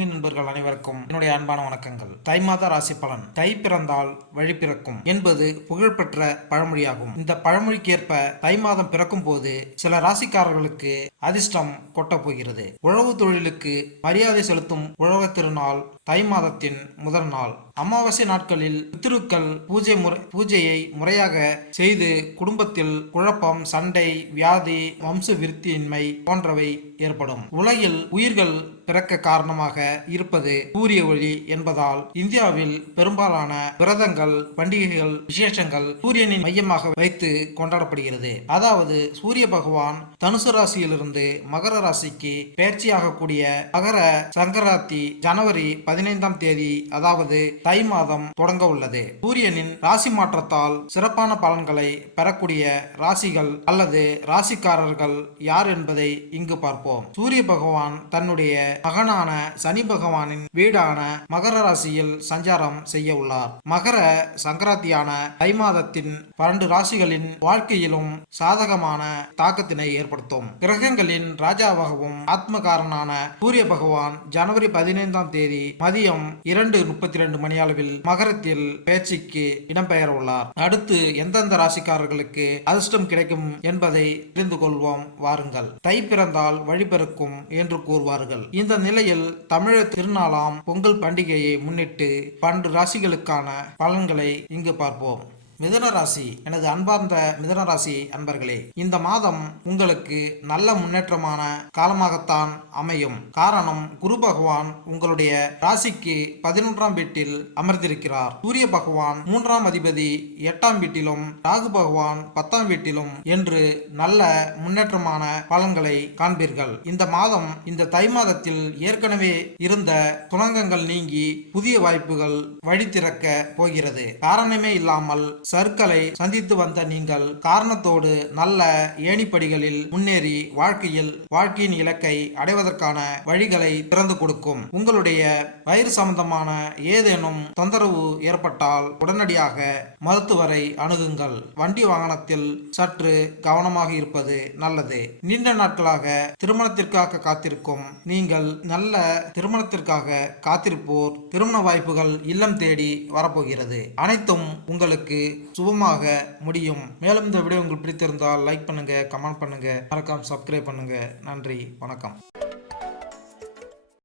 ஆன்மீக நண்பர்கள் அனைவருக்கும் என்னுடைய அன்பான வணக்கங்கள். தை மாத ராசி பலன். தை பிறந்தால் வழி பிறக்கும் என்பது புகழ்பெற்ற பழமொழியாகும். இந்த பழமொழிக்கேற்ப தை மாதம் பிறக்கும் போது சில ராசிக்காரர்களுக்கு அதிர்ஷ்டம் கொட்டப் போகிறது. உழவு தொழிலுக்கு மரியாதை செலுத்தும் உழவர் திருநாள் தை மாதத்தின் முதல் நாள். அமாவாசை நாட்களில் பித்ருக்கள் பூஜையை முறையாக செய்து குடும்பத்தில் குழப்பம், சண்டை, வியாதி, வம்ச விருத்தியின்மை போன்றவை ஏற்படும். உலகில் உயிர்கள் பிறக்க காரணமாக இருப்பது சூரிய ஒளி என்பதால் இந்தியாவில் பெரும்பாலான விரதங்கள், பண்டிகைகள், விசேஷங்கள் சூரியனின் மையமாக வைத்து கொண்டாடப்படுகிறது. அதாவது சூரிய பகவான் தனுசு ராசியிலிருந்து மகர ராசிக்கு பயிற்சியாகக்கூடிய மகர சங்கராந்தி ஜனவரி 15ஆம் தேதி, அதாவது தை மாதம் தொடங்க உள்ளது. சூரியனின் ராசி மாற்றத்தால் சிறப்பான பலன்களை பெறக்கூடிய ராசிகள் அல்லது ராசிக்காரர்கள் யார் என்பதை இங்கு பார்ப்போம். சூரிய பகவான் தன்னுடைய மகனான சனி பகவானின் வீடான மகர ராசியில் சஞ்சாரம் செய்ய உள்ளார். மகர சங்கராந்தியான தை மாதத்தின் 12 ராசிகளின் வாழ்க்கையிலும் சாதகமான தாக்கத்தினை ஏற்படுத்தும். கிரகங்களின் ராஜாவாகவும் ஆத்மகாரனான சூரிய பகவான் ஜனவரி 15ஆம் தேதி மதியம் 2:32 மணியளவில் மகரத்தில் பயிற்சிக்கு இடம்பெயர உள்ளார். அடுத்து எந்தெந்த ராசிக்காரர்களுக்கு அதிர்ஷ்டம் கிடைக்கும் என்பதை தெரிந்து கொள்வோம் வாருங்கள். தை பிறந்தால் வழிபிறக்கும் என்று கூறுவார்கள். இந்த நிலையில் தமிழர் திருநாளாம் பொங்கல் பண்டிகையை முன்னிட்டு 12 ராசிகளுக்கான பலன்களை இங்கு பார்ப்போம். மிதுன ராசி. எனது அன்பார்ந்த மிதுன ராசி அன்பர்களே, இந்த மாதம் உங்களுக்கு நல்ல முன்னேற்றமான காலமாகத்தான் அமையும். காரணம், குரு பகவான் உங்களுடைய ராசிக்கு 11ஆம் வீட்டில் அமர்ந்திருக்கிறார். சூரிய பகவான் 3ஆம் அதிபதி 8ஆம் வீட்டிலும், ராகு பகவான் 10ஆம் வீட்டிலும் என்று நல்ல முன்னேற்றமான பலன்களை காண்பீர்கள். இந்த மாதம், இந்த தை மாதத்தில் ஏற்கனவே இருந்த துணங்கங்கள் நீங்கி புதிய வாய்ப்புகள் வழி திறக்க போகிறது. காரணமே இல்லாமல் சர்க்களை சந்தித்து வந்த நீங்கள் காரணத்தோடு நல்ல ஏணிப்படிகளில் முன்னேறி வாழ்க்கையின் இலக்கை அடைவதற்கான வழிகளை திறந்து கொடுக்கும். உங்களுடைய வயிறு சம்பந்தமான ஏதேனும் தொந்தரவு ஏற்பட்டால் உடனடியாக மருத்துவரை அணுகுங்கள். வண்டி வாகனத்தில் சற்று கவனமாக இருப்பது நல்லது. நீண்ட நாட்களாக திருமணத்திற்காக காத்திருக்கும் நீங்கள், நல்ல திருமணத்திற்காக காத்திருப்போர் திருமண வாய்ப்புகள் இல்லம் தேடி வரப்போகிறது. அனைத்தும் உங்களுக்கு சுபமாக முடியும். மேலும் இந்த வீடியோ உங்களுக்கு பிடித்திருந்தால் லைக் பண்ணுங்க, கமெண்ட் பண்ணுங்க, மறக்காம சப்ஸ்கிரைப் பண்ணுங்க. நன்றி, வணக்கம்.